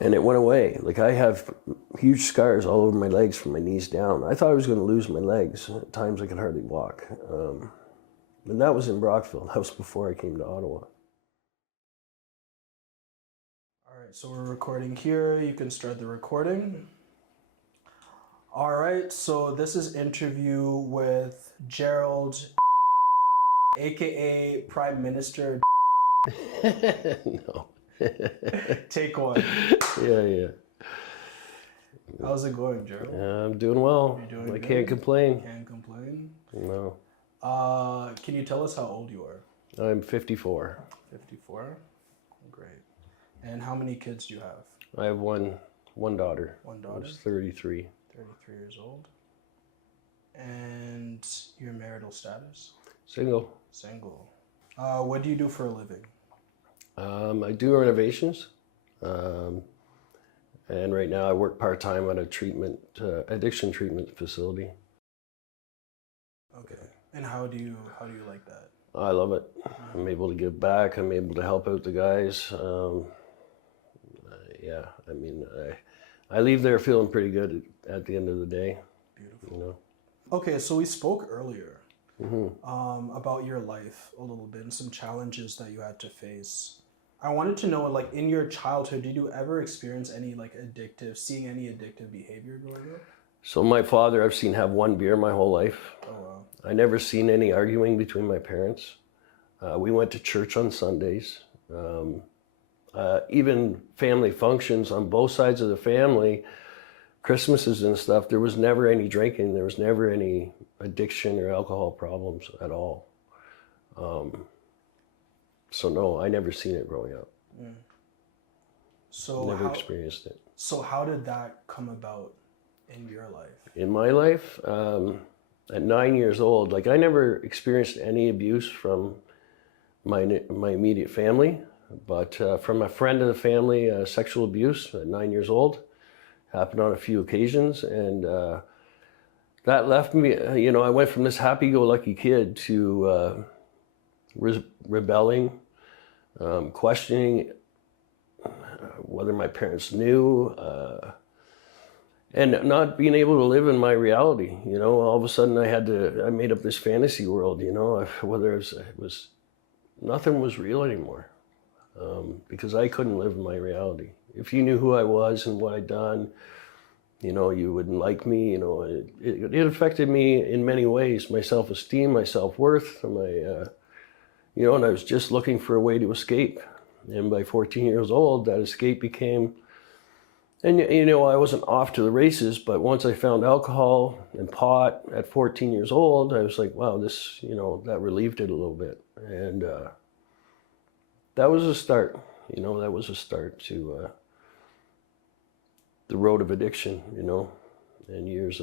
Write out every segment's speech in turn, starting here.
And it went away. Like, I have huge scars all over my legs from my knees down. I thought I was going to lose my legs. At times I could hardly walk. And that was in Brockville. That was before I came to Ottawa. All right, so we're recording here. You can start the recording. All right, so this is interview with Gerald, aka Prime Minister. No. Take one. Yeah. How's it going, Gerald? I'm doing well. You're doing good? Can't complain. Can't complain. No. Can you tell us how old you are? I'm 54. 54. Great. And how many kids do you have? I have one daughter. One daughter? Who's 33. 33 years old. And your marital status? Single. Single. What do you do for a living? I do renovations. And right now I work part-time at a addiction treatment facility. Okay. And how do you like that? I love it. I'm able to give back. I'm able to help out the guys. Yeah, I mean, I leave there feeling pretty good at the end of the day. Beautiful. You know? Okay, so we spoke earlier about your life a little bit and some challenges that you had to face. I wanted to know, like, in your childhood, did you ever experience any seeing any addictive behavior growing up? So my father, I've seen have one beer my whole life. Oh, wow. I never seen any arguing between my parents. We went to church on Sundays. Even family functions on both sides of the family, Christmases and stuff, there was never any drinking. There was never any addiction or alcohol problems at all. So no, I never seen it growing up. Mm. So never experienced it. So how did that come about in your life? In my life, at 9 years old, like, I never experienced any abuse from my immediate family, but from a friend of the family, sexual abuse at 9 years old happened on a few occasions, and that left me. I went from this happy-go-lucky kid to rebelling, questioning whether my parents knew, and not being able to live in my reality. All of a sudden I made up this fantasy world, whether it was nothing was real anymore, because I couldn't live in my reality. If you knew who I was and what I'd done, you wouldn't like me. It affected me in many ways, my self-esteem, my self-worth, and I was just looking for a way to escape. And by 14 years old, that escape became, and I wasn't off to the races, but once I found alcohol and pot at 14 years old, I was like, wow, this, that relieved it a little bit. And that was a start, that was a start to the road of addiction, and years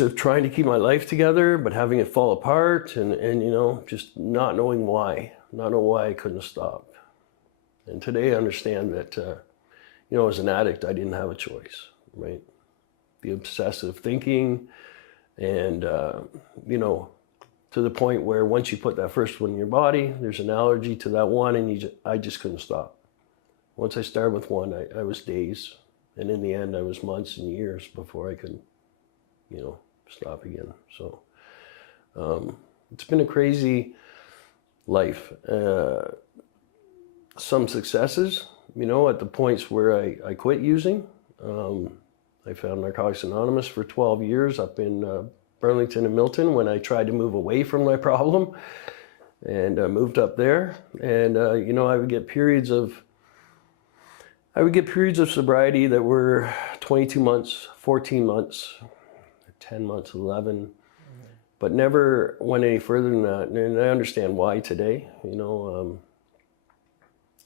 of trying to keep my life together, but having it fall apart, and just not knowing why I couldn't stop. And today I understand that, as an addict, I didn't have a choice, right? The obsessive thinking, and, to the point where once you put that first one in your body, there's an allergy to that one, and I just couldn't stop. Once I started with one, I was days, and in the end, I was months and years before I could, stop again. So it's been a crazy life. Some successes, at the points where I quit using. I found Narcotics Anonymous for 12 years up in Burlington and Milton when I tried to move away from my problem, and moved up there. And, I would get periods of sobriety that were 22 months, 14 months, 10 months, 11, but never went any further than that. And I understand why today,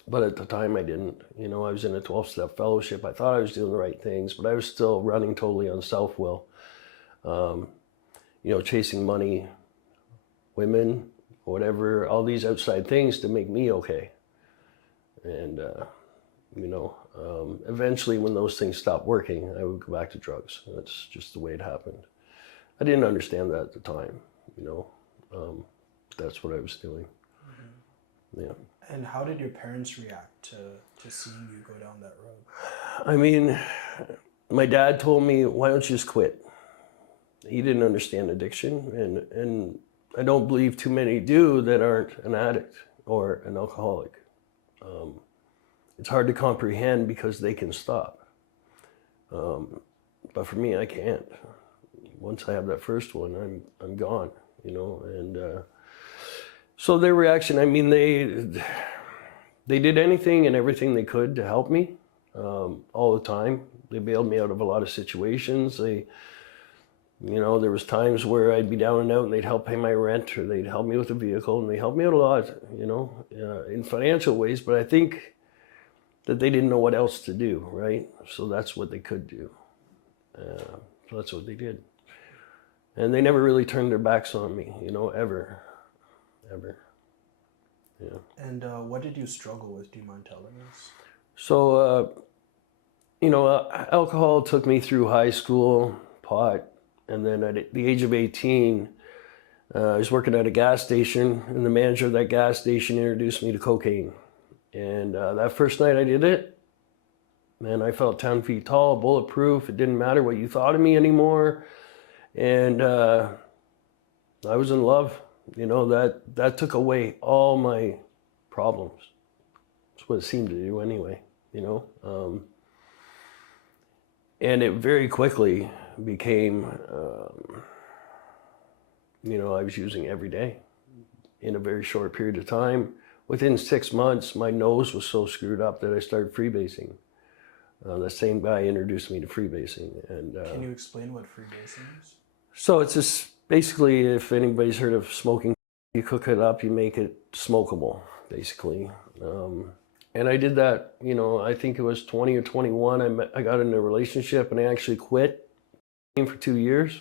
but at the time I didn't. I was in a 12-step fellowship. I thought I was doing the right things, but I was still running totally on self-will, chasing money, women, whatever, all these outside things to make me okay. And, eventually when those things stopped working, I would go back to drugs. That's just the way it happened. I didn't understand that at the time, that's what I was doing. Mm-hmm. Yeah. And how did your parents react to seeing you go down that road? I mean, my dad told me, why don't you just quit? He didn't understand addiction, and I don't believe too many do that aren't an addict or an alcoholic. It's hard to comprehend because they can stop. But for me, I can't. Once I have that first one, I'm gone, you know. And so their reaction, I mean, they did anything and everything they could to help me all the time. They bailed me out of a lot of situations. They, you know, there was times where I'd be down and out and they'd help pay my rent, or they'd help me with a vehicle, and they helped me out a lot, you know, in financial ways. But I think that they didn't know what else to do, right? So that's what they could do. So that's what they did. And they never really turned their backs on me, you know, ever. Yeah. And what did you struggle with? Do you mind telling us? So, you know, alcohol took me through high school, pot, and then at the age of 18, I was working at a gas station, and the manager of that gas station introduced me to cocaine. And that first night I did it, man, I felt 10 feet tall, bulletproof. It didn't matter what you thought of me anymore. And I was in love. You know, that took away all my problems. That's what it seemed to do anyway, you know. And it very quickly became, you know, I was using every day in a very short period of time. Within 6 months, my nose was so screwed up that I started freebasing. The same guy introduced me to freebasing. And can you explain what freebasing is? So it's just basically, if anybody's heard of smoking, you cook it up, you make it smokable, basically. And I did that, you know, I think it was 20 or 21. I got in a relationship and I actually quit for 2 years.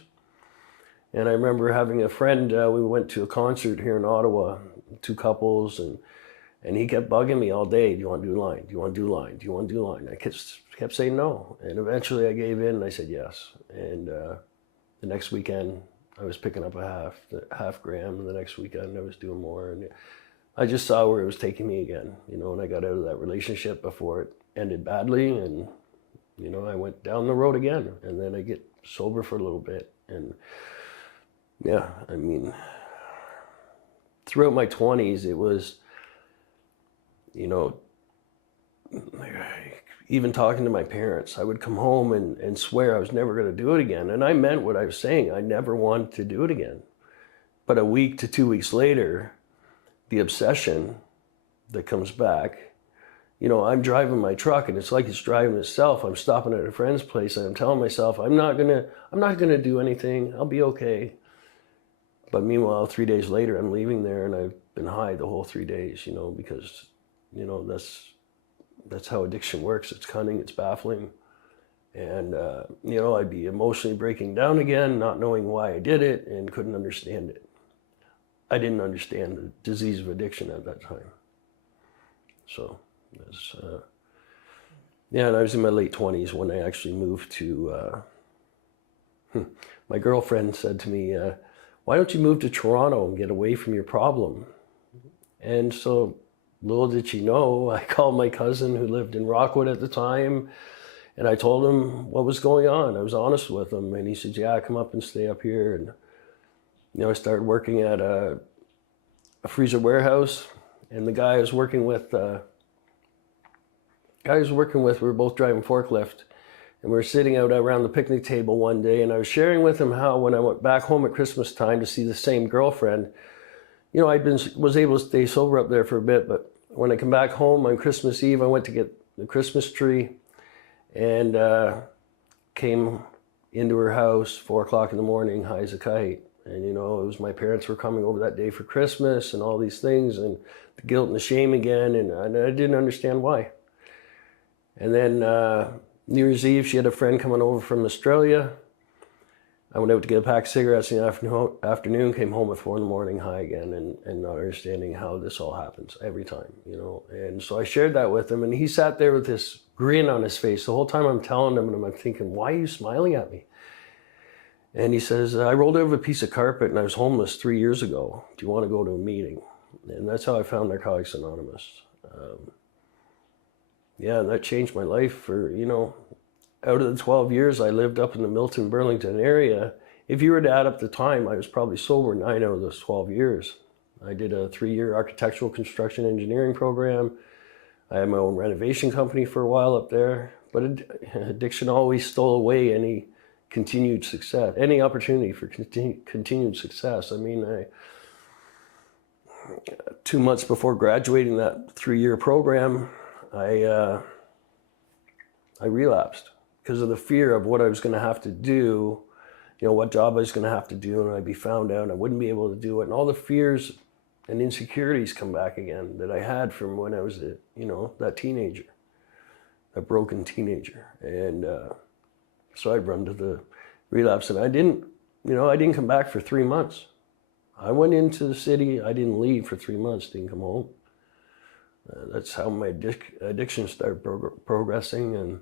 And I remember having a friend, we went to a concert here in Ottawa, 2 couples, and he kept bugging me all day. Do you want to do line? Do you want to do line? Do you want to do line? I kept saying no. And eventually I gave in and I said yes. And the next weekend I was picking up a half gram, and the next weekend I was doing more. And I just saw where it was taking me again, you know, and I got out of that relationship before it ended badly. And, you know, I went down the road again, and then I get sober for a little bit. And yeah, I mean, throughout my 20s, it was, you know, even talking to my parents, I would come home and swear I was never going to do it again. And I meant what I was saying. I never wanted to do it again. But a week to 2 weeks later, the obsession that comes back, you know, I'm driving my truck and it's like it's driving itself. I'm stopping at a friend's place and I'm telling myself, I'm not gonna do anything. I'll be okay. But meanwhile, 3 days later, I'm leaving there and I've been high the whole 3 days, you know, because, you know, that's how addiction works. It's cunning, it's baffling. And, you know, I'd be emotionally breaking down again, not knowing why I did it, and couldn't understand it. I didn't understand the disease of addiction at that time. So, yeah, and I was in my late 20s when I actually moved to, my girlfriend said to me, why don't you move to Toronto and get away from your problem? And so, little did she know, I called my cousin who lived in Rockwood at the time, and I told him what was going on. I was honest with him, and he said, yeah, come up and stay up here. And, you know, I started working at a freezer warehouse, and the guy I was working with, we were both driving forklift, and we were sitting out around the picnic table one day, and I was sharing with him how when I went back home at Christmas time to see the same girlfriend, you know, was able to stay sober up there for a bit, but when I come back home on Christmas Eve, I went to get the Christmas tree and came into her house 4 o'clock in the morning, high as a kite. And, you know, it was my parents were coming over that day for Christmas and all these things, and the guilt and the shame again, and I didn't understand why. And then New Year's Eve, she had a friend coming over from Australia. I went out to get a pack of cigarettes in the afternoon, came home at 4 in the morning, high again, and not understanding how this all happens every time, you know. And so I shared that with him, and he sat there with this grin on his face the whole time I'm telling him, and I'm thinking, why are you smiling at me? And he says, I rolled over a piece of carpet and I was homeless 3 years ago. Do you want to go to a meeting? And that's how I found Narcotics Anonymous. Yeah, and that changed my life for, out of the 12 years I lived up in the Milton, Burlington area. If you were to add up the time, I was probably sober 9 out of those 12 years. I did a 3-year architectural construction engineering program. I had my own renovation company for a while up there. But addiction always stole away any continued success, any opportunity for continued success. I mean, 2 months before graduating that 3-year program, I relapsed because of the fear of what I was going to have to do, what job I was going to have to do, and I'd be found out and I wouldn't be able to do it. And all the fears and insecurities come back again that I had from when I was, that teenager, that broken teenager. And so I'd run to the relapse, and I didn't come back for 3 months. I went into the city, I didn't leave for 3 months, didn't come home. That's how my addiction started progressing. And,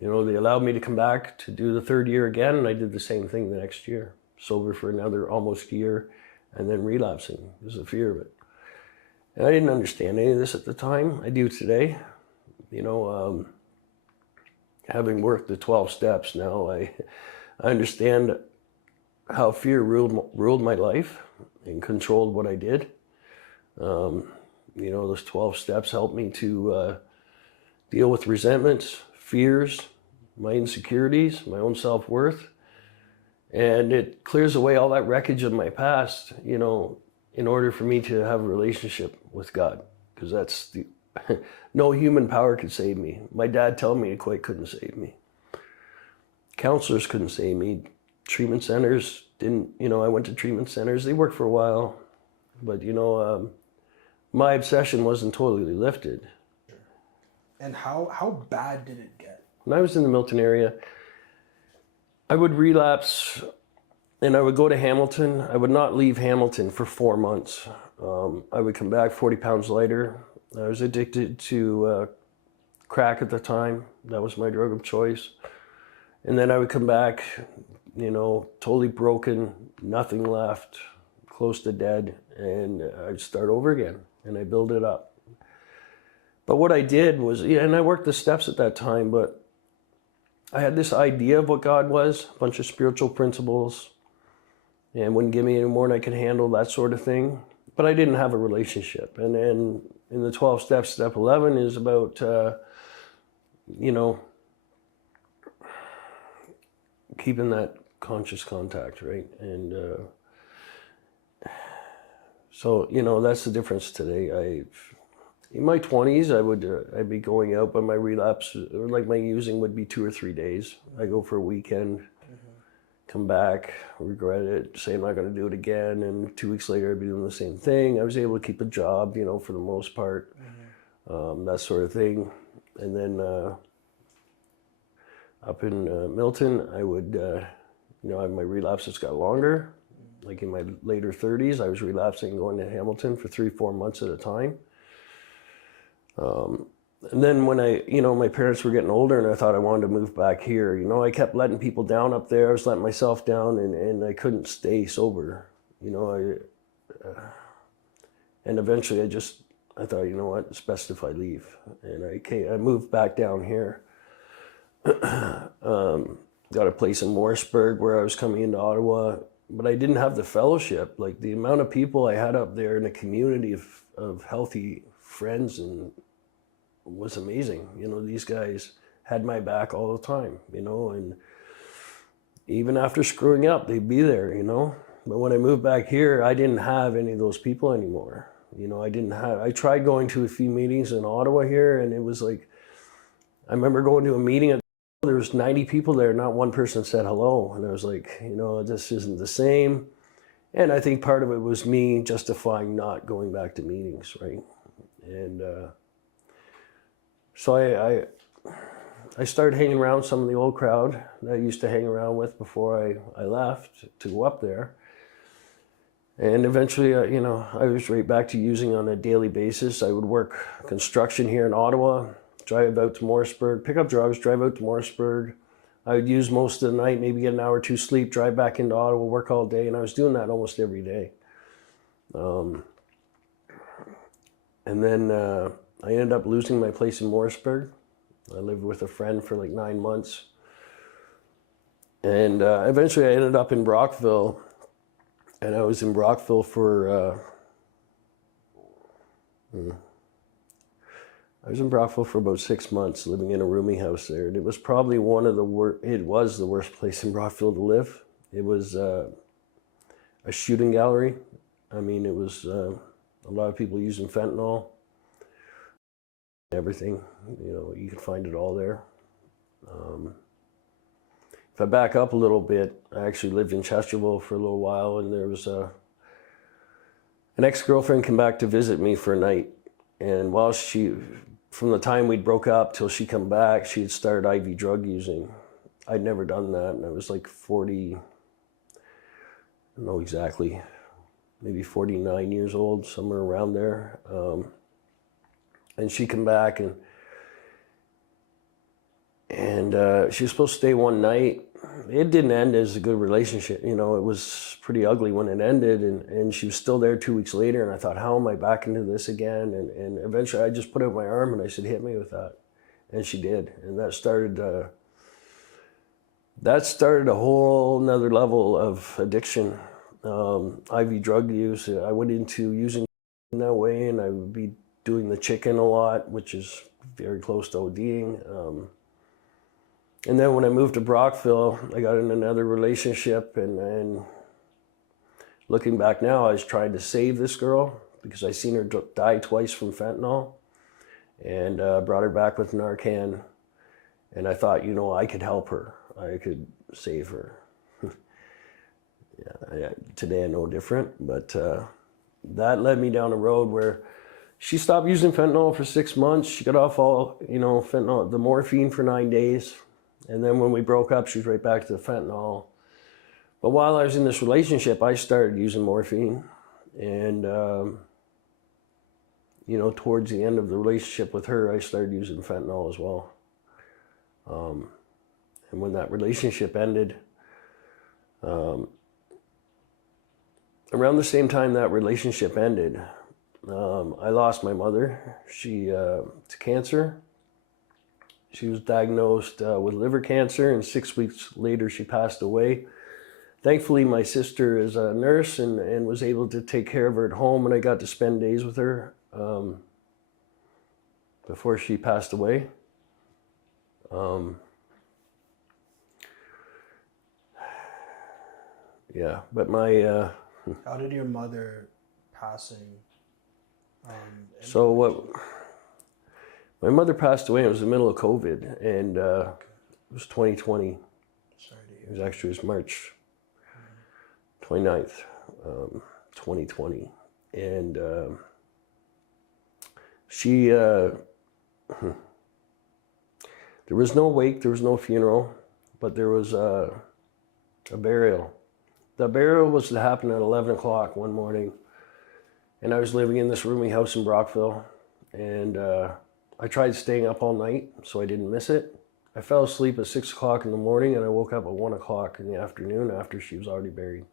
they allowed me to come back to do the 3rd year again, and I did the same thing the next year. Sober for another almost year, and then relapsing. There's the fear of it. And I didn't understand any of this at the time. I do today. Having worked the 12 steps now, I understand how fear ruled my life and controlled what I did. Those 12 steps helped me to deal with resentments, fears, my insecurities, my own self-worth. And it clears away all that wreckage of my past, in order for me to have a relationship with God. Because that's no human power could save me. My dad told me it quite couldn't save me. Counselors couldn't save me. Treatment centers didn't, I went to treatment centers. They worked for a while. But, my obsession wasn't totally lifted. And how bad did it get? When I was in the Milton area, I would relapse and I would go to Hamilton. I would not leave Hamilton for 4 months. I would come back 40 pounds lighter. I was addicted to crack at the time. That was my drug of choice. And then I would come back, totally broken, nothing left, close to dead, and I'd start over again, and I build it up. But what I did was, and I worked the steps at that time, but I had this idea of what God was, a bunch of spiritual principles, and wouldn't give me any more than I could handle, that sort of thing. But I didn't have a relationship. And then in the 12 steps, step 11 is about, keeping that conscious contact, right? And so, that's the difference today. In my 20s, I'd be going out, but my relapse, or like my using, would be 2 or 3 days. I go for a weekend, come back, regret it, say I'm not going to do it again, and 2 weeks later I'd be doing the same thing. I was able to keep a job, for the most part, that sort of thing. And then up in Milton, I would, my relapses got longer. Like in my later 30s, I was relapsing and going to Hamilton for 3-4 months at a time. And then when my parents were getting older and I thought I wanted to move back here, I kept letting people down up there. I was letting myself down, and I couldn't stay sober. And eventually I thought, what, it's best if I leave. And I moved back down here. Got a place in Morrisburg where I was coming into Ottawa, but I didn't have the fellowship. Like the amount of people I had up there in a community of healthy friends and was amazing. These guys had my back all the time, and even after screwing up, they'd be there, But when I moved back here, I didn't have any of those people anymore. I tried going to a few meetings in Ottawa here, and it was like, I remember going to a meeting, there was 90 people there, not one person said hello. And I was like, this isn't the same. And I think part of it was me justifying not going back to meetings, right? And so I started hanging around some of the old crowd that I used to hang around with before I left to go up there. And eventually, I was right back to using on a daily basis. I would work construction here in Ottawa, drive out to Morrisburg, pick up drugs, drive out to Morrisburg. I would use most of the night, maybe get an hour or two sleep, drive back into Ottawa, work all day. And I was doing that almost every day. And then I ended up losing my place in Morrisburg. I lived with a friend for like 9 months. And eventually I ended up in Brockville. And I was in Brockville for... I was in Brockville for about 6 months, living in a rooming house there. And it was probably one of the worst... It was the worst place in Brockville to live. It was a shooting gallery. I mean, it was a lot of people using fentanyl. Everything, you know, you could find it all there. If I back up a little bit, I actually lived in Chesterville for a little while, and there was an ex-girlfriend came back to visit me for a night. And while from the time we'd broke up till she come back, she had started IV drug using. I'd never done that, and I was like 40, I don't know exactly, maybe 49 years old, somewhere around there. And she come back, and she was supposed to stay one night. It didn't end as a good relationship. You know, it was pretty ugly when it ended, and she was still there 2 weeks later, and I thought, how am I back into this again? And eventually I just put out my arm and I said, hit me with that. And she did. And that started a whole nother level of addiction. IV drug use. I went into using in that way, and I would be doing the chicken a lot, which is very close to ODing. And then when I moved to Brockville, I got in another relationship, and looking back now, I was trying to save this girl because I seen her die twice from fentanyl, and brought her back with Narcan, and I thought, you know, I could help her. I could save her. Yeah, today I know different, but that led me down a road where she stopped using fentanyl for 6 months. She got off all, you know, fentanyl, the morphine for 9 days. And then when we broke up, she was right back to the fentanyl. But while I was in this relationship, I started using morphine. And, you know, towards the end of the relationship with her, I started using fentanyl as well. And when that relationship ended, around the same time that relationship ended, I lost my mother. She to cancer. She was diagnosed with liver cancer, and 6 weeks later she passed away. Thankfully, my sister is a nurse and was able to take care of her at home, and I got to spend days with her before she passed away. Yeah, but my... How did your mother passing? My mother passed away. It was the middle of COVID, and it was 2020. Sorry to hear. It was actually March 29th, 2020, and she. There was no wake. There was no funeral, but there was a burial. The burial was to happen at 11 o'clock one morning, and I was living in this rooming house in Brockville, and I tried staying up all night so I didn't miss it. I fell asleep at 6 o'clock in the morning, and I woke up at 1 o'clock in the afternoon after she was already buried.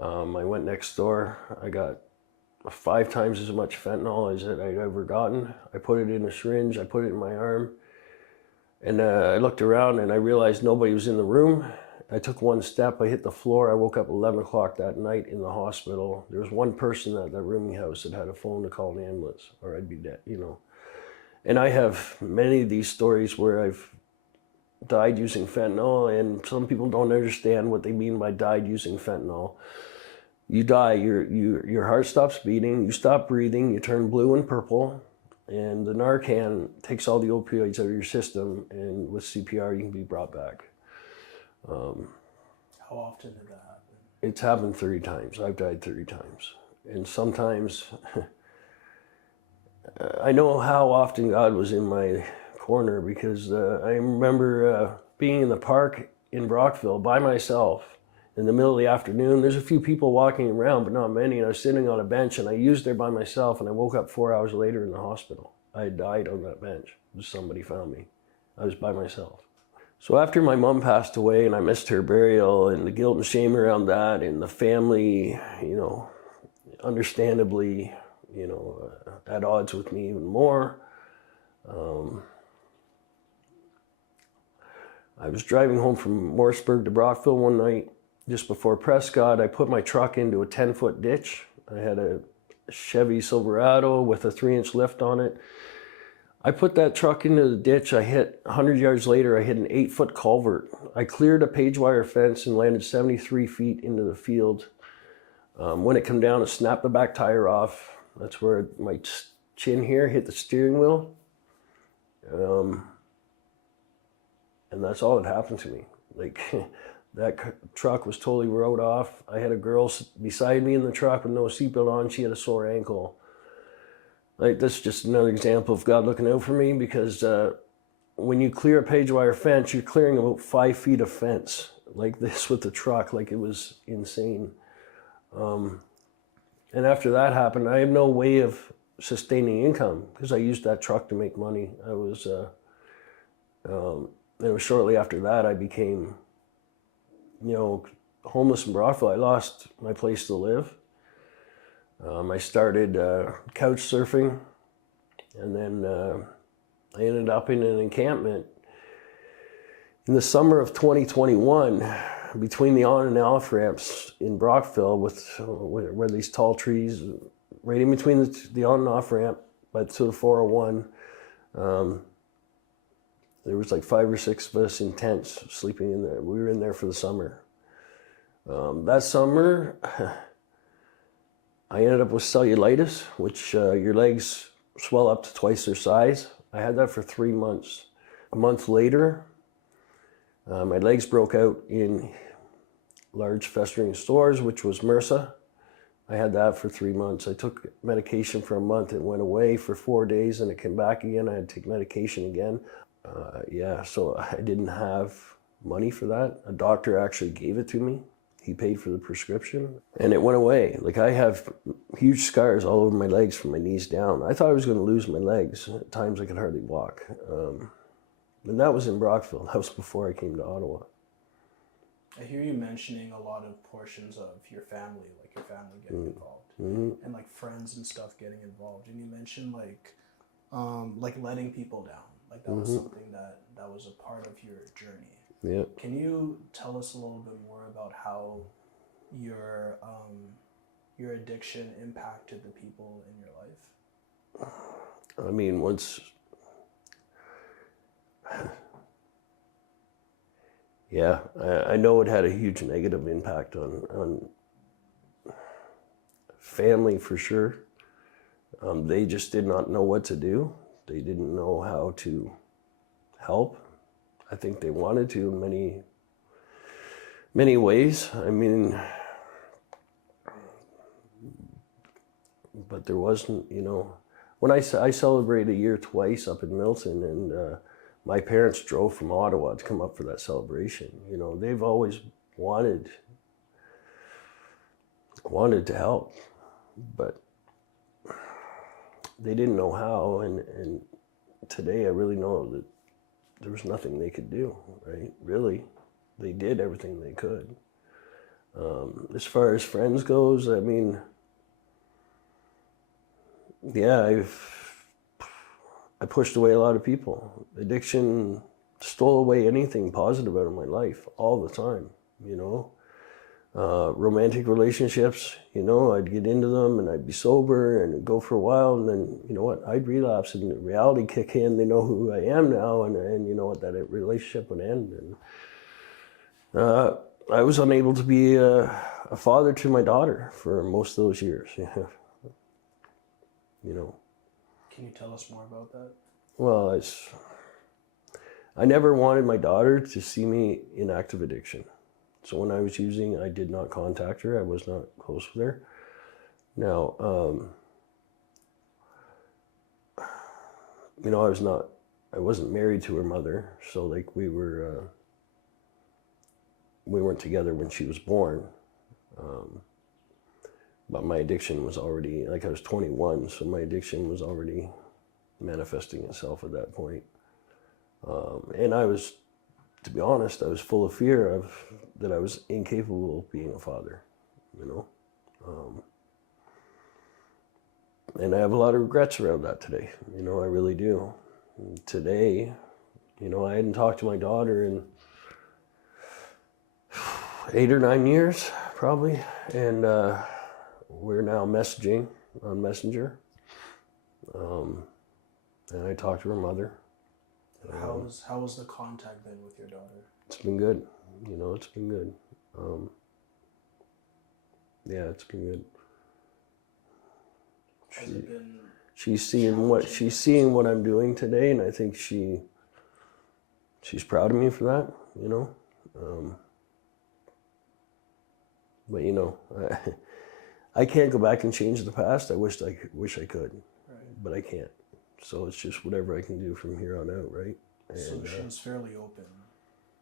I went next door. I got 5 times as much fentanyl as I'd ever gotten. I put it in a syringe. I put it in my arm, and I looked around, and I realized nobody was in the room. I took one step, I hit the floor. I woke up at 11 o'clock that night in the hospital. There was one person at that rooming house that had a phone to call an ambulance, or I'd be dead, you know. And I have many of these stories where I've died using fentanyl, and some people don't understand what they mean by died using fentanyl. You die, your heart stops beating, you stop breathing, you turn blue and purple, and the Narcan takes all the opioids out of your system, and with CPR you can be brought back. How often did that happen? It's happened 30 times. I've died 30 times. And sometimes I know how often God was in my corner, because I remember being in the park in Brockville by myself in the middle of the afternoon. There's a few people walking around, but not many. And I was sitting on a bench, and I used there by myself, and I woke up 4 hours later in the hospital. I had died on that bench. Somebody found me. I was by myself. So after my mom passed away and I missed her burial, and the guilt and shame around that, and the family, you know, understandably, at odds with me even more. I was driving home from Morrisburg to Brockville one night just before Prescott. I put my truck into a 10-foot ditch. I had a Chevy Silverado with a 3-inch lift on it. I put that truck into the ditch. 100 yards later, I hit an 8-foot culvert. I cleared a page wire fence and landed 73 feet into the field. When it came down, it snapped the back tire off. That's where my chin here hit the steering wheel. And that's all that happened to me. Like, that truck was totally wrote off. I had a girl beside me in the truck with no seatbelt on. She had a sore ankle. Like, that's just another example of God looking out for me, because when you clear a page wire fence, you're clearing about 5 feet of fence like this with the truck. Like, it was insane. And after that happened, I have no way of sustaining income because I used that truck to make money. It was shortly after that I became, homeless in Brockville. I lost my place to live. I started couch surfing, and then I ended up in an encampment in the summer of 2021 between the on and off ramps in Brockville, where these tall trees, right in between the on and off ramp, but to the 401. There was like 5 or 6 of us in tents sleeping in there. We were in there for the summer. That summer, I ended up with cellulitis, which your legs swell up to twice their size. I had that for 3 months. A month later, my legs broke out in large festering sores, which was MRSA. I had that for 3 months. I took medication for a month. It went away for 4 days, and it came back again. I had to take medication again. So I didn't have money for that. A doctor actually gave it to me. He paid for the prescription, and it went away. Like, I have huge scars all over my legs from my knees down. I thought I was going to lose my legs. At times I could hardly walk. And that was in Brockville. That was before I came to Ottawa. I hear you mentioning a lot of portions of your family, like your family getting involved, and like friends and stuff getting involved. And you mentioned like letting people down. Like, that was something that was a part of your journey. Yeah. Can you tell us a little bit more about how your addiction impacted the people in your life? I mean, I know it had a huge negative impact on family for sure. They just did not know what to do. They didn't know how to help. I think they wanted to in many ways. I mean, but there wasn't, when I celebrated a year twice up in Milton, and my parents drove from Ottawa to come up for that celebration. They've always wanted to help, but they didn't know how. And today I really know that there was nothing they could do, right? Really, they did everything they could. As far as friends goes, I mean, I pushed away a lot of people. Addiction stole away anything positive out of my life all the time, romantic relationships, I'd get into them and I'd be sober and it'd go for a while, and then, I'd relapse and reality kick in. They know who I am now, and that relationship would end. And I was unable to be a father to my daughter for most of those years. Can you tell us more about that? Well, I never wanted my daughter to see me in active addiction. So when I was using, I did not contact her. I was not close with her. Now, I wasn't married to her mother. So like we weren't together when she was born. But my addiction was already, I was 21, so my addiction was already manifesting itself at that point. And to be honest, I was full of fear that I was incapable of being a father, And I have a lot of regrets around that today. You know, I really do. And today, you know, I hadn't talked to my daughter in 8 or 9 years, probably. And we're now messaging on Messenger. And I talked to her mother. How was the contact then with your daughter? It's been good. You know, it's been good. Yeah, it's been good. Has it been She's seeing what I'm doing today, and I think she's proud of me for that. You know, but you know, I can't go back and change the past. I wish I could, right? But I can't. So it's just whatever I can do from here on out, right? And, so she was fairly open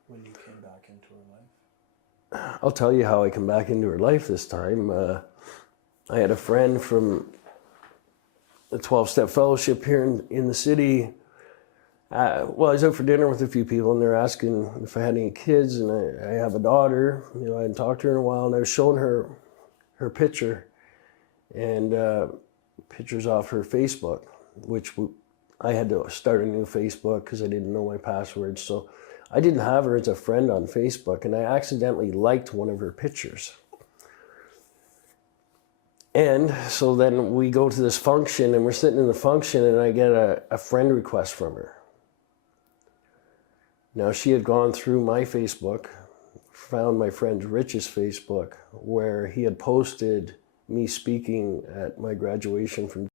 when you came back into her life? I'll tell you how I come back into her life this time. I had a friend from the 12-Step Fellowship here in the city. Well, I was out for dinner with a few people, and they're asking if I had any kids, and I have a daughter. You know, I hadn't talked to her in a while, and I was showing her picture, and pictures off her Facebook, which I had to start a new Facebook because I didn't know my password. So I didn't have her as a friend on Facebook, and I accidentally liked one of her pictures. And so then we go to this function, and we're sitting in the function, and I get a friend request from her. Now, she had gone through my Facebook, found my friend Rich's Facebook, where he had posted me speaking at my graduation from.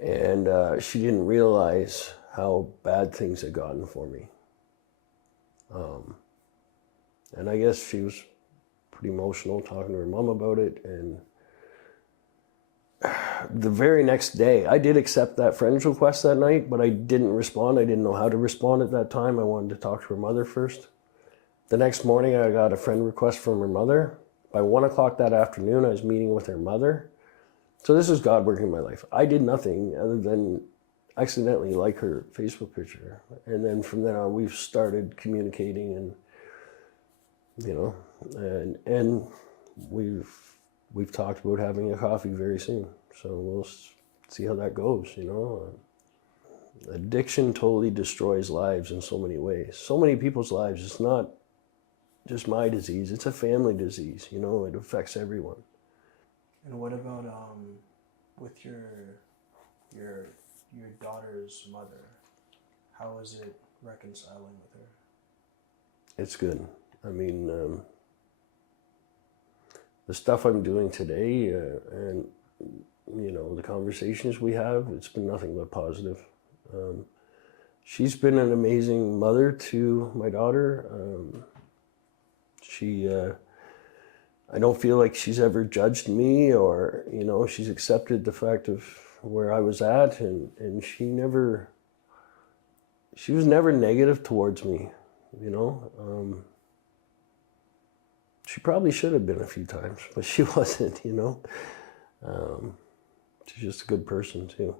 And she didn't realize how bad things had gotten for me. And I guess she was pretty emotional talking to her mom about it. And the very next day, I did accept that friend's request that night, but I didn't respond. I didn't know how to respond at that time. I wanted to talk to her mother first. The next morning, I got a friend request from her mother. By 1 o'clock that afternoon, I was meeting with her mother. So this is God working in my life. I did nothing other than accidentally like her Facebook picture. And then from then on, we've started communicating, and, you know, and we've talked about having a coffee very soon. So we'll see how that goes, you know. Addiction totally destroys lives in so many ways. So many people's lives. It's not just my disease. It's a family disease, you know. It affects everyone. And what about with your daughter's mother? How is it reconciling with her? It's good. I mean, the stuff I'm doing today, and you know, the conversations we have, it's been nothing but positive. She's been an amazing mother to my daughter. I don't feel like she's ever judged me, or, you know, she's accepted the fact of where I was at, and she was never negative towards me, you know. She probably should have been a few times, but she wasn't, you know. She's just a good person too.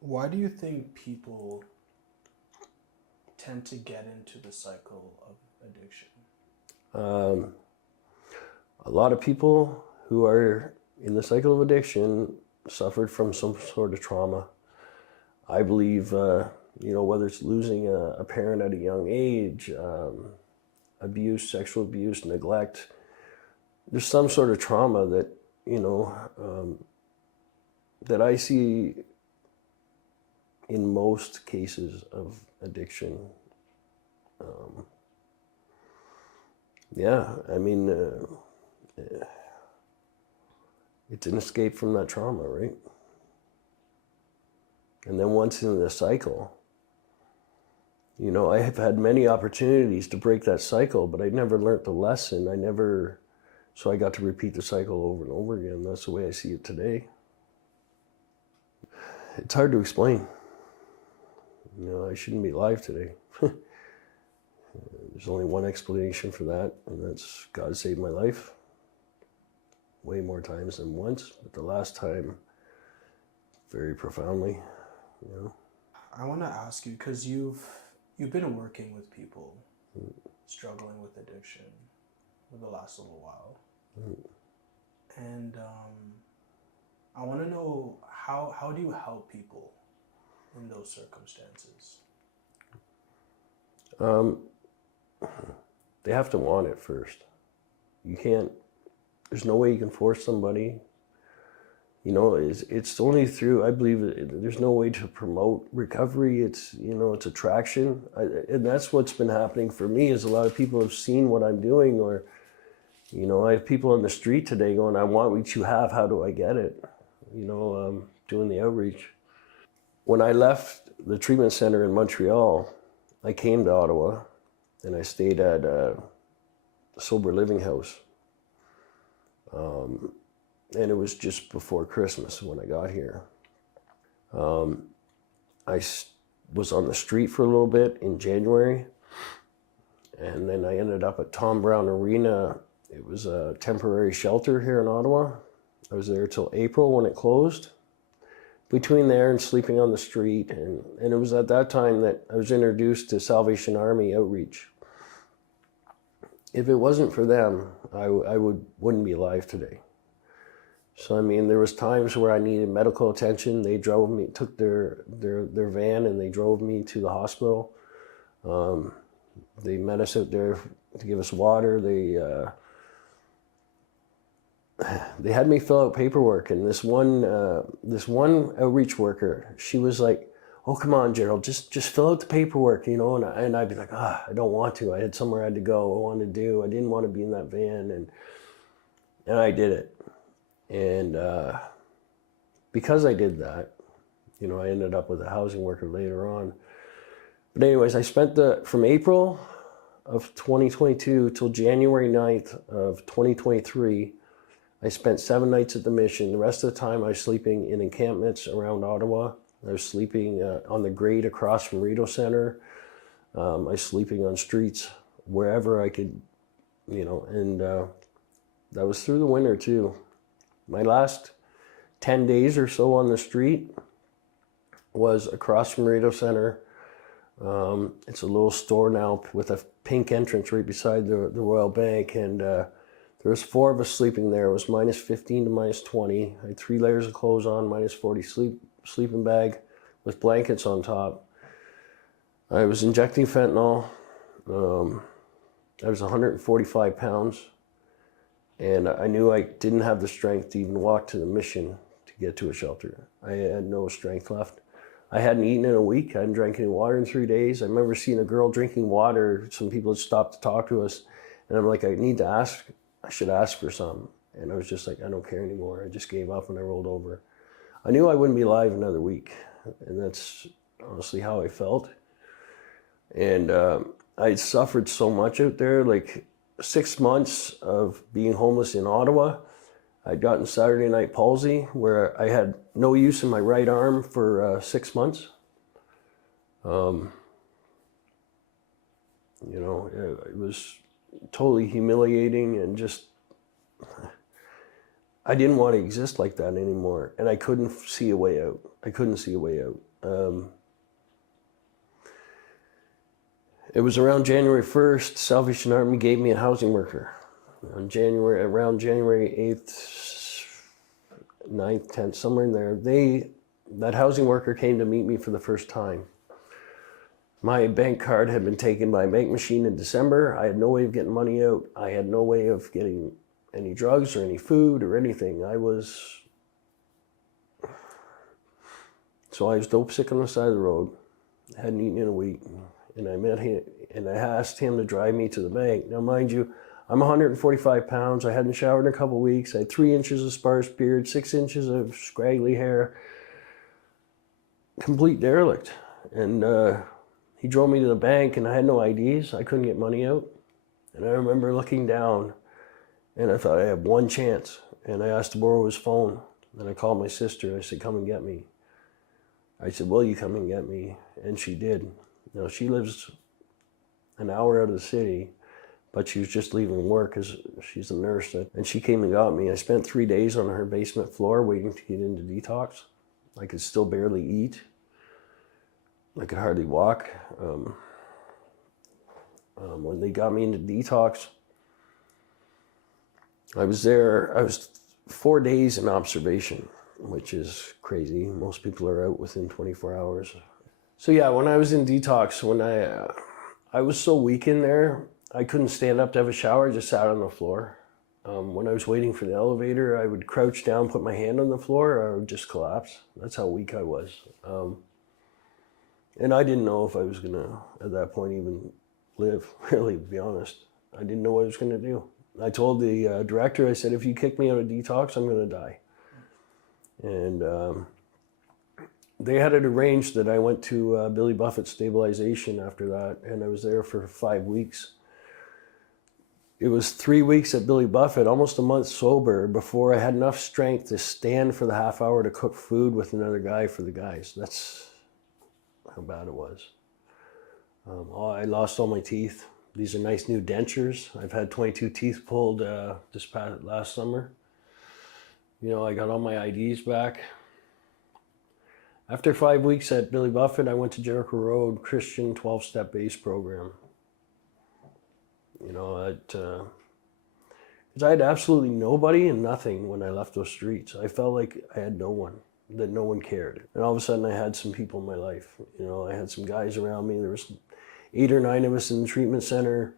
Why do you think people tend to get into the cycle of addiction? A lot of people who are in the cycle of addiction suffered from some sort of trauma. I believe, you know, whether it's losing a parent at a young age, abuse, sexual abuse, neglect, there's some sort of trauma that, you know, that I see in most cases of addiction. Yeah, I mean, it's an escape from that trauma, right? And then once in the cycle, you know, I have had many opportunities to break that cycle, but I never learned the lesson. So I got to repeat the cycle over and over again. That's the way I see it today. It's hard to explain. You know, I shouldn't be alive today. There's only one explanation for that, and that's God saved my life. Way more times than once, but the last time, very profoundly, you know. I want to ask you, because you've been working with people struggling with addiction for the last little while. And want to know how do you help people in those circumstances? They have to want it first. You can't, there's no way you can force somebody. You know, it's only through, I believe, there's no way to promote recovery. It's, you know, it's attraction. And that's what's been happening for me is a lot of people have seen what I'm doing, or, you know, I have people on the street today going, I want what you have, how do I get it? You know, doing the outreach. When I left the treatment center in Montreal, I came to Ottawa and I stayed at a sober living house. And it was just before Christmas when I got here. I was on the street for a little bit in January, and then I ended up at Tom Brown Arena. It was a temporary shelter here in Ottawa. I was there till April when it closed. Between there and sleeping on the street, and it was at that time that I was introduced to Salvation Army outreach. If it wasn't for them, I wouldn't be alive today. So I mean, there was times where I needed medical attention. They drove me, took their van, and they drove me to the hospital. They met us out there to give us water. They had me fill out paperwork, and this one outreach worker, she was like, "Oh, come on, Gerald, just fill out the paperwork, you know." And I'd be like, I don't want to. I had somewhere I had to go. I wanted to do. I didn't want to be in that van, and I did it. And because I did that, you know, I ended up with a housing worker later on. But anyways, I spent from April of 2022 till January 9th of 2023, I spent 7 nights at the mission. The rest of the time I was sleeping in encampments around Ottawa. I was sleeping on the grade across from Rideau Center. I was sleeping on streets wherever I could, you know, and that was through the winter too. My last 10 days or so on the street was across from Rideau Center. It's a little store now with a pink entrance right beside the Royal Bank, and there was 4 of us sleeping there. It was minus 15 to minus 20. I had 3 layers of clothes on, minus 40 sleeping bag with blankets on top. I was injecting fentanyl. I was 145 pounds. And I knew I didn't have the strength to even walk to the mission to get to a shelter. I had no strength left. I hadn't eaten in a week. I hadn't drank any water in 3 days. I remember seeing a girl drinking water. Some people had stopped to talk to us. And I'm like, I should ask for some. And I was just like, I don't care anymore. I just gave up and I rolled over. I knew I wouldn't be alive another week. And that's honestly how I felt. And I suffered so much out there, like 6 months of being homeless in Ottawa. I'd gotten Saturday night palsy where I had no use in my right arm for 6 months. You know, it was totally humiliating, and just, I didn't want to exist like that anymore. And I couldn't see a way out. It was around January 1st, Salvation Army gave me a housing worker. Around January 8th, 9th, 10th, somewhere in there, that housing worker came to meet me for the first time. My bank card had been taken by a bank machine in December. I had no way of getting money out. I had no way of getting any drugs or any food or anything. So I was dope sick on the side of the road. Hadn't eaten in a week. And I met him, and I asked him to drive me to the bank. Now, mind you, I'm 145 pounds. I hadn't showered in a couple of weeks. I had 3 inches of sparse beard, 6 inches of scraggly hair. Complete derelict. And he drove me to the bank, and I had no IDs. I couldn't get money out. And I remember looking down, and I thought I had one chance. And I asked to borrow his phone. And I called my sister. I said, come and get me. I said, will you come and get me? And she did. Now, she lives an hour out of the city, but she was just leaving work because she's a nurse. And she came and got me. I spent 3 days on her basement floor waiting to get into detox. I could still barely eat. I could hardly walk. When they got me into detox, I was 4 days in observation. which is crazy. Most people are out within 24 hours. So yeah, when I was in detox, when I was so weak in there, I couldn't stand up to have a shower. I just sat on the floor. When I was waiting for the elevator, I would crouch down, put my hand on the floor, or I would just collapse. That's how weak I was. And I didn't know if I was gonna, at that point, even live, really, to be honest. I didn't know what I was gonna do. I told the director, I said, if you kick me out of detox, I'm gonna die. And they had it arranged that I went to Billy Buffett stabilization after that, and I was there for 5 weeks. It was 3 weeks at Billy Buffett, almost a month sober, before I had enough strength to stand for the half hour to cook food with another guy for the guys. That's how bad it was. I lost all my teeth. These are nice new dentures. I've had 22 teeth pulled last summer. You know, I got all my IDs back. After 5 weeks at Billy Buffett, I went to Jericho Road Christian 12-step base program. You know, because I had absolutely nobody and nothing when I left those streets. I felt like I had no one, that no one cared. And all of a sudden I had some people in my life. You know, I had some guys around me. There was 8 or 9 of us in the treatment center.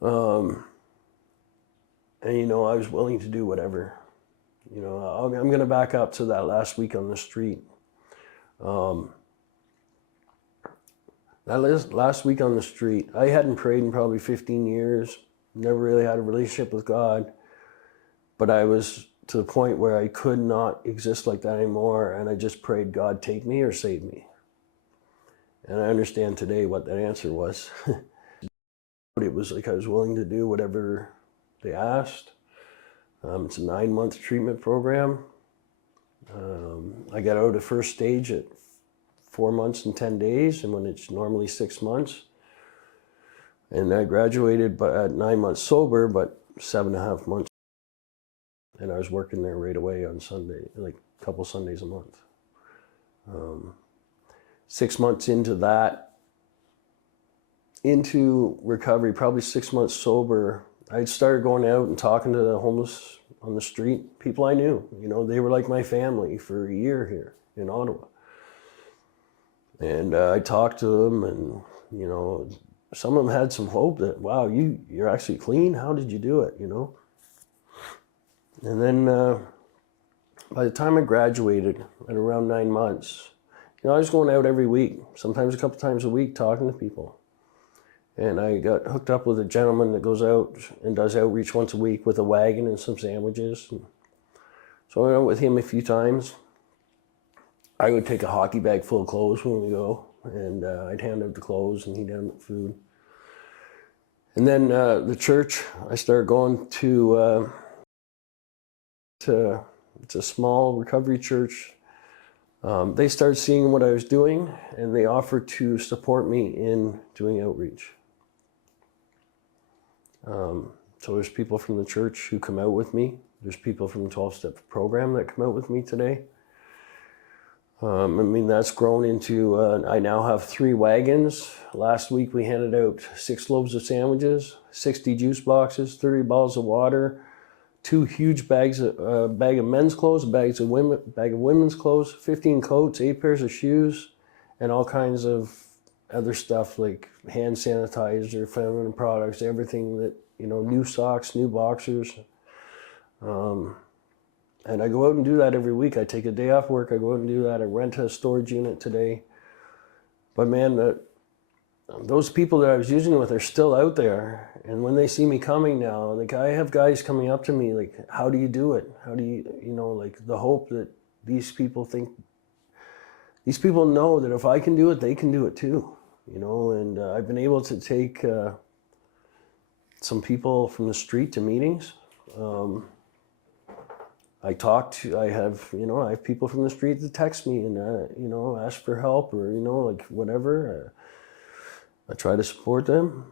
And, you know, I was willing to do whatever. You know, I'm going to back up to that last week on the street. That last week on the street, I hadn't prayed in probably 15 years, never really had a relationship with God, but I was to the point where I could not exist like that anymore, and I just prayed, God, take me or save me. And I understand today what that answer was. It was like I was willing to do whatever they asked. It's a 9-month treatment program. I got out of first stage at 4 months and 10 days, and when it's normally 6 months. And I graduated at 9 months sober, but 7.5 months. And I was working there right away on Sunday, like a couple Sundays a month. 6 months into that, into recovery, probably 6 months sober, I started going out and talking to the homeless on the street, people I knew. You know, they were like my family for a year here in Ottawa. And I talked to them, and, you know, some of them had some hope that, wow, you're actually clean? How did you do it, you know? And then by the time I graduated at around 9 months, you know, I was going out every week, sometimes a couple times a week, talking to people. And I got hooked up with a gentleman that goes out and does outreach once a week with a wagon and some sandwiches. And so I went out with him a few times. I would take a hockey bag full of clothes when we go, and I'd hand out the clothes and he'd hand out food. And then the church, I started going to it's a small recovery church. They started seeing what I was doing, and they offered to support me in doing outreach. So there's people from the church who come out with me. There's people from the 12-step program that come out with me today. I mean, that's grown into, I now have 3 wagons. Last week we handed out 6 loaves of sandwiches, 60 juice boxes, 30 bottles of water, 2 huge bags, a bag of men's clothes, a bag of women's clothes, 15 coats, 8 pairs of shoes, and all kinds of other stuff like hand sanitizer, feminine products, everything that, you know, new socks, new boxers. And I go out and do that every week. I take a day off work, I go out and do that. I rent a storage unit today. But man, those people that I was using with are still out there. And when they see me coming now, like, I have guys coming up to me like, how do you do it? How do you, you know, like the hope that these people think, these people know that if I can do it, they can do it too, you know. And I've been able to take some people from the street to meetings. I have people from the street that text me and, you know, ask for help or, you know, like whatever. I try to support them.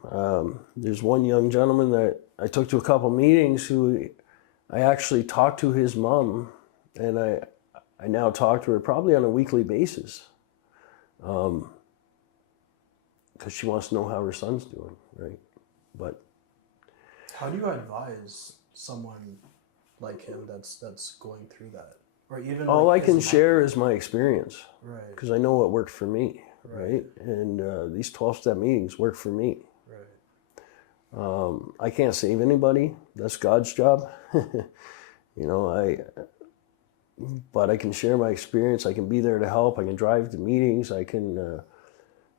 There's one young gentleman that I took to a couple meetings who I actually talked to his mom, and I now talk to her probably on a weekly basis because she wants to know how her son's doing, right? But how do you advise someone like him that's going through that? Or even all like I can his share is my experience, Right. because I know what worked for me, right? And these 12-step meetings work for me. Right. I can't save anybody. That's God's job. You know, but I can share my experience. I can be there to help. I can drive to meetings. I can,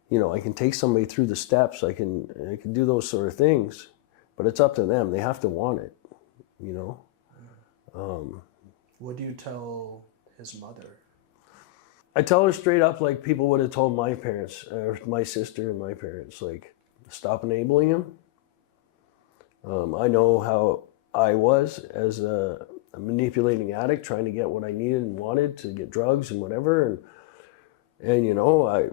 you know, I can take somebody through the steps. I can do those sort of things, but it's up to them. They have to want it, you know. What do you tell his mother? I tell her straight up, like people would have told my parents, or my sister and my parents, like, stop enabling him. I know how I was as a manipulating addict, trying to get what I needed and wanted to get drugs and whatever. And you know, I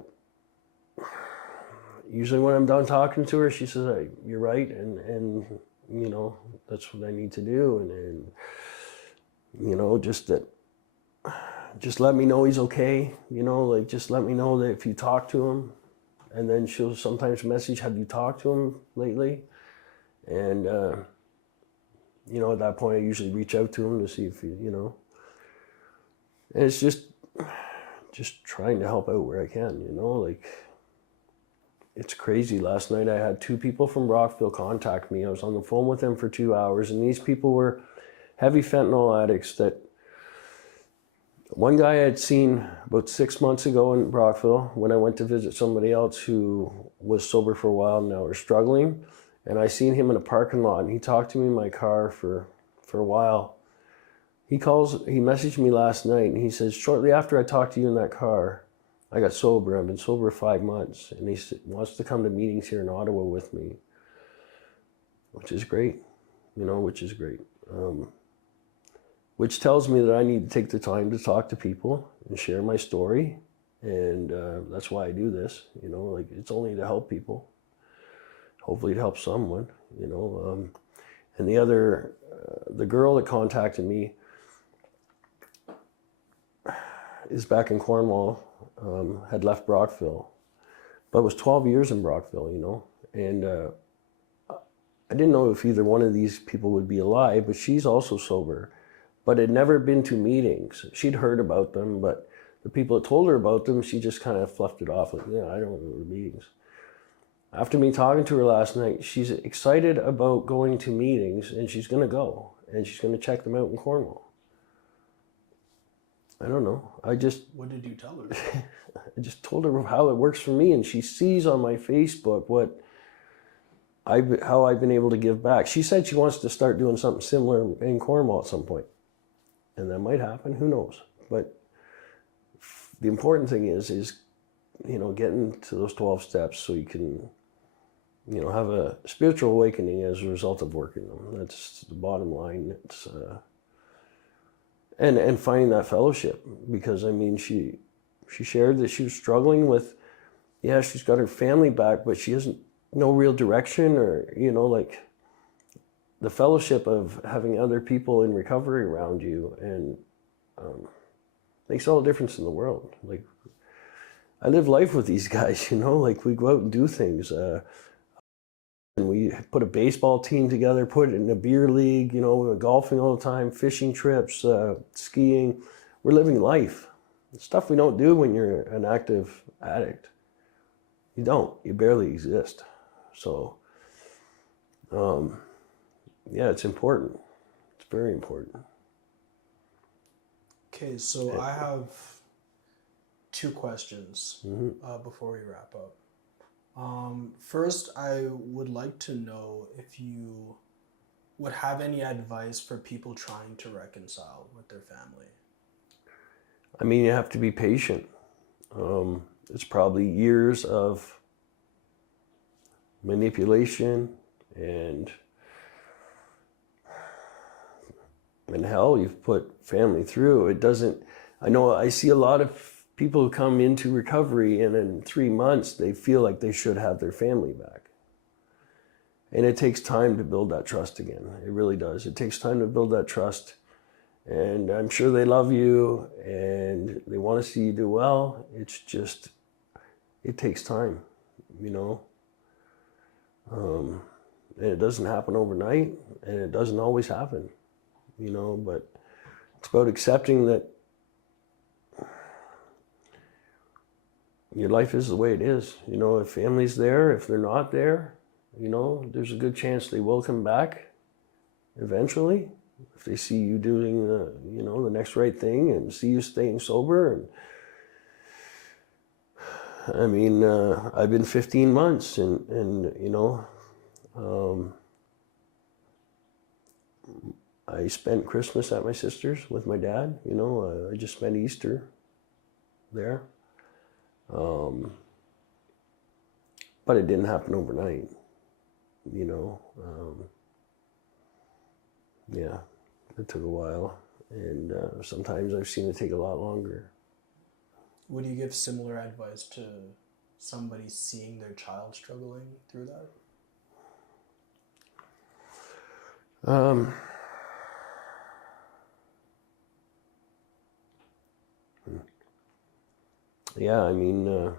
usually when I'm done talking to her, she says, hey, you're right. And you know, that's what I need to do. And you know, just let me know he's okay. You know, like just let me know that if you talk to him. And then she'll sometimes message, have you talked to him lately? And, you know, at that point, I usually reach out to him to see if he, you know. And it's just trying to help out where I can, you know. Like, it's crazy. Last night I had 2 people from Brockville contact me. I was on the phone with them for 2 hours, and these people were heavy fentanyl addicts that one guy I had seen about 6 months ago in Brockville when I went to visit somebody else who was sober for a while and now was struggling. And I seen him in a parking lot, and he talked to me in my car for a while. He messaged me last night, and he says, shortly after I talked to you in that car, I got sober. I've been sober 5 months. And he wants to come to meetings here in Ottawa with me, which is great, you know, which is great. Which tells me that I need to take the time to talk to people and share my story. And that's why I do this, you know, like it's only to help people. Hopefully it helps someone, you know. And the girl that contacted me is back in Cornwall, had left Brockville, but was 12 years in Brockville, you know. And I didn't know if either one of these people would be alive, but she's also sober, but had never been to meetings. She'd heard about them, but the people that told her about them, she just kind of fluffed it off like, yeah, I don't go to meetings. After me talking to her last night, she's excited about going to meetings, and she's going to go, and she's going to check them out in Cornwall. I don't know. What did you tell her? I just told her how it works for me, and she sees on my Facebook how I've been able to give back. She said she wants to start doing something similar in Cornwall at some point, and that might happen. Who knows? But the important thing is you know, getting to those 12 steps so you can, you know, have a spiritual awakening as a result of working them. That's the bottom line. It's and finding that fellowship, because I mean, she shared that she was struggling with, yeah, she's got her family back, but she hasn't no real direction, or you know, like the fellowship of having other people in recovery around you, and makes all the difference in the world. Like, I live life with these guys, you know, like we go out and do things. And we put a baseball team together, put it in a beer league, you know, we went golfing all the time, fishing trips, skiing. We're living life. It's stuff we don't do when you're an active addict. You don't. You barely exist. So, yeah, it's important. It's very important. Okay, so I have 2 questions before we wrap up. First, I would like to know if you would have any advice for people trying to reconcile with their family. I mean, you have to be patient. It's probably years of manipulation and hell you've put family through. It doesn't, I know I see a lot of people who come into recovery and in 3 months they feel like they should have their family back. And it takes time to build that trust again. It really does. It takes time to build that trust. And I'm sure they love you and they want to see you do well. It's just, it takes time, you know. And it doesn't happen overnight, and it doesn't always happen, you know, but it's about accepting that your life is the way it is. You know, if family's there, if they're not there, you know, there's a good chance they will come back eventually. If they see you doing the, you know, the next right thing and see you staying sober. And I mean, I've been 15 months and you know, I spent Christmas at my sister's with my dad. You know, I just spent Easter there. But it didn't happen overnight, you know. Yeah, it took a while. And sometimes I've seen it take a lot longer. Would you give similar advice to somebody seeing their child struggling through that? Yeah, I mean,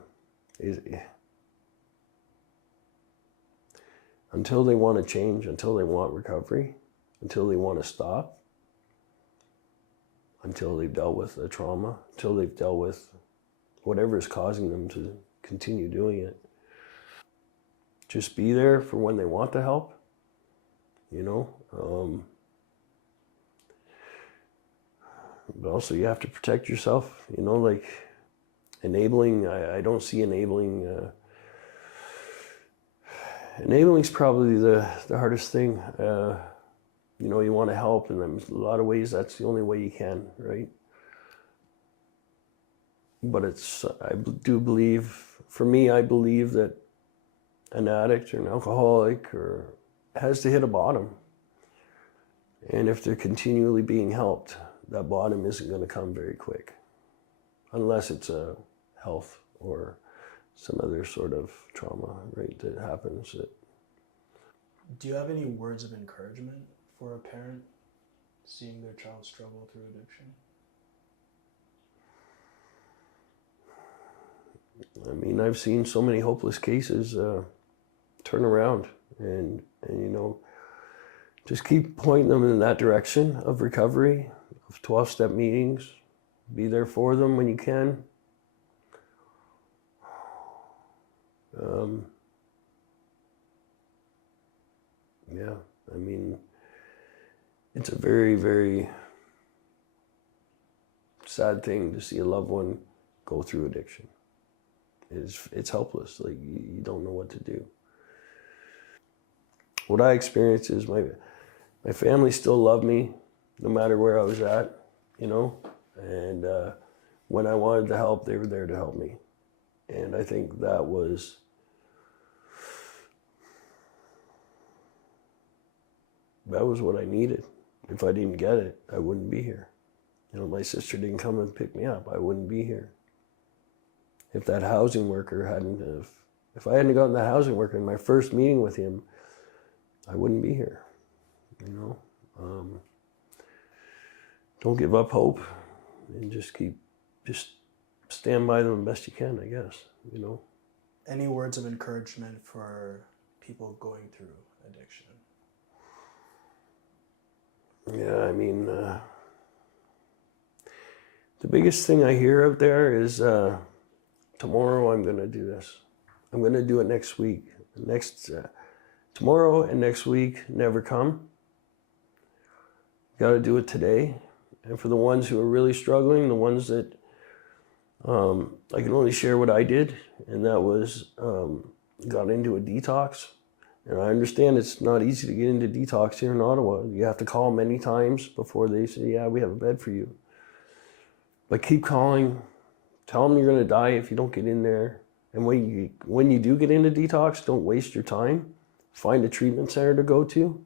until they want to change, until they want recovery, until they want to stop, until they've dealt with a trauma, until they've dealt with whatever is causing them to continue doing it. Just be there for when they want the help, you know. But also you have to protect yourself, you know, like enabling, I don't see enabling. Enabling's probably the hardest thing. You know, you want to help, and in a lot of ways that's the only way you can, right? But I do believe, for me, I believe that an addict or an alcoholic has to hit a bottom. And if they're continually being helped, that bottom isn't going to come very quick. Unless it's a health or some other sort of trauma, right, that happens. Do you have any words of encouragement for a parent seeing their child struggle through addiction? I mean, I've seen so many hopeless cases turn around and you know, just keep pointing them in that direction of recovery, of 12-step meetings. Be there for them when you can. Yeah, I mean, it's a very, very sad thing to see a loved one go through addiction. It's helpless. Like, you don't know what to do. What I experienced is my family still loved me no matter where I was at, you know, and when I wanted to help, they were there to help me. And I think that was what I needed. If I didn't get it, I wouldn't be here. You know, my sister didn't come and pick me up, I wouldn't be here. If that housing worker if I hadn't gotten that housing worker in my first meeting with him, I wouldn't be here, you know. Don't give up hope, and just stand by them the best you can, I guess, you know. Any words of encouragement for people going through addiction? Yeah, I mean, the biggest thing I hear out there is, tomorrow I'm going to do this. I'm going to do it next week. Tomorrow and next week never come. Got to do it today. And for the ones who are really struggling, the ones that I can only share what I did, and that was got into a detox. And I understand it's not easy to get into detox here in Ottawa. You have to call many times before they say, yeah, we have a bed for you. But keep calling. Tell them you're going to die if you don't get in there. And when you do get into detox, don't waste your time. Find a treatment center to go to.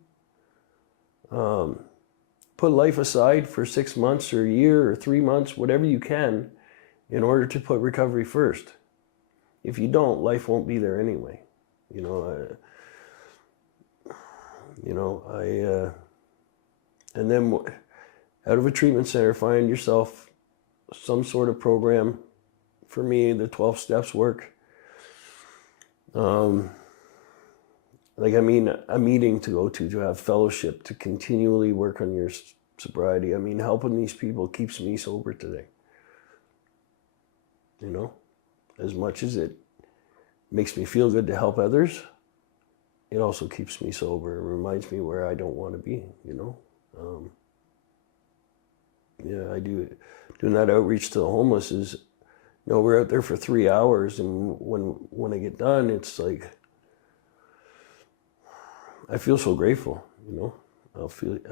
Put life aside for 6 months or a year or 3 months, whatever you can, in order to put recovery first. If you don't, life won't be there anyway. And then out of a treatment center, find yourself some sort of program. For me, the 12 steps work. A meeting to go to have fellowship, to continually work on your sobriety. I mean, helping these people keeps me sober today. You know, as much as it makes me feel good to help others, it also keeps me sober and reminds me where I don't want to be, you know. Yeah, I do. Doing that outreach to the homeless is, you know, we're out there for 3 hours, and when I get done, it's like, I feel so grateful, you know.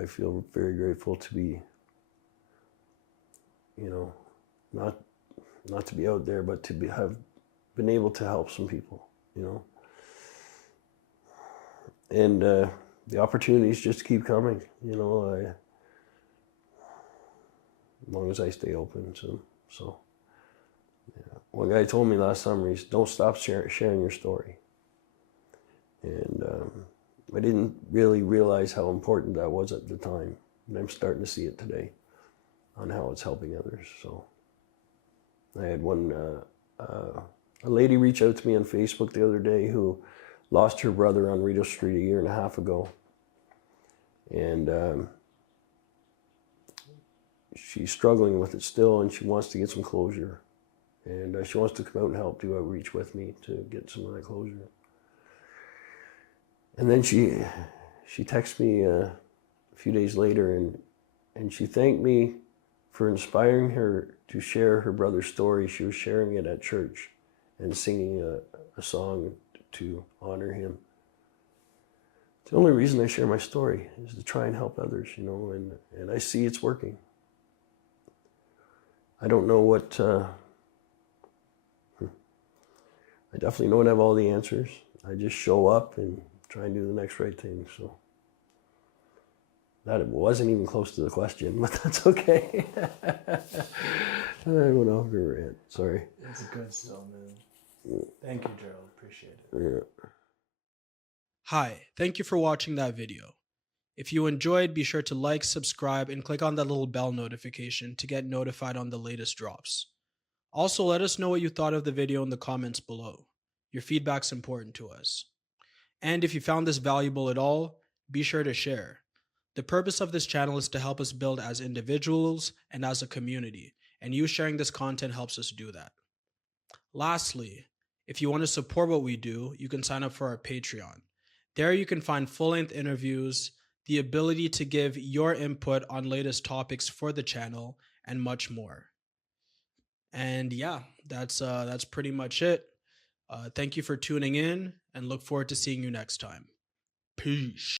I feel very grateful to be, you know, not to be out there, but to have been able to help some people, you know. And the opportunities just keep coming, you know, as long as I stay open to them. So, yeah. One guy told me last summer, he said, don't stop sharing your story. And I didn't really realize how important that was at the time. And I'm starting to see it today on how it's helping others. So I had a lady reach out to me on Facebook the other day who lost her brother on Rideau Street 1.5 years ago. And she's struggling with it still, and she wants to get some closure. And she wants to come out and help do outreach with me to get some of that closure. And then she texted me a few days later, and she thanked me for inspiring her to share her brother's story. She was sharing it at church and singing a song to honor him. The only reason I share my story is to try and help others, you know, and I see it's working. I don't know what, I definitely don't have all the answers. I just show up and try and do the next right thing. So that wasn't even close to the question, but that's okay. I went off your rant. Sorry. It's good still, man. Thank you, Gerald. Appreciate it. Yeah. Hi, thank you for watching that video. If you enjoyed, be sure to like, subscribe, and click on that little bell notification to get notified on the latest drops. Also, let us know what you thought of the video in the comments below. Your feedback's important to us. And if you found this valuable at all, be sure to share. The purpose of this channel is to help us build as individuals and as a community, and you sharing this content helps us do that. Lastly, if you want to support what we do, you can sign up for our Patreon. There you can find full-length interviews, the ability to give your input on latest topics for the channel, and much more. And yeah, that's pretty much it. Thank you for tuning in, and look forward to seeing you next time. Peace.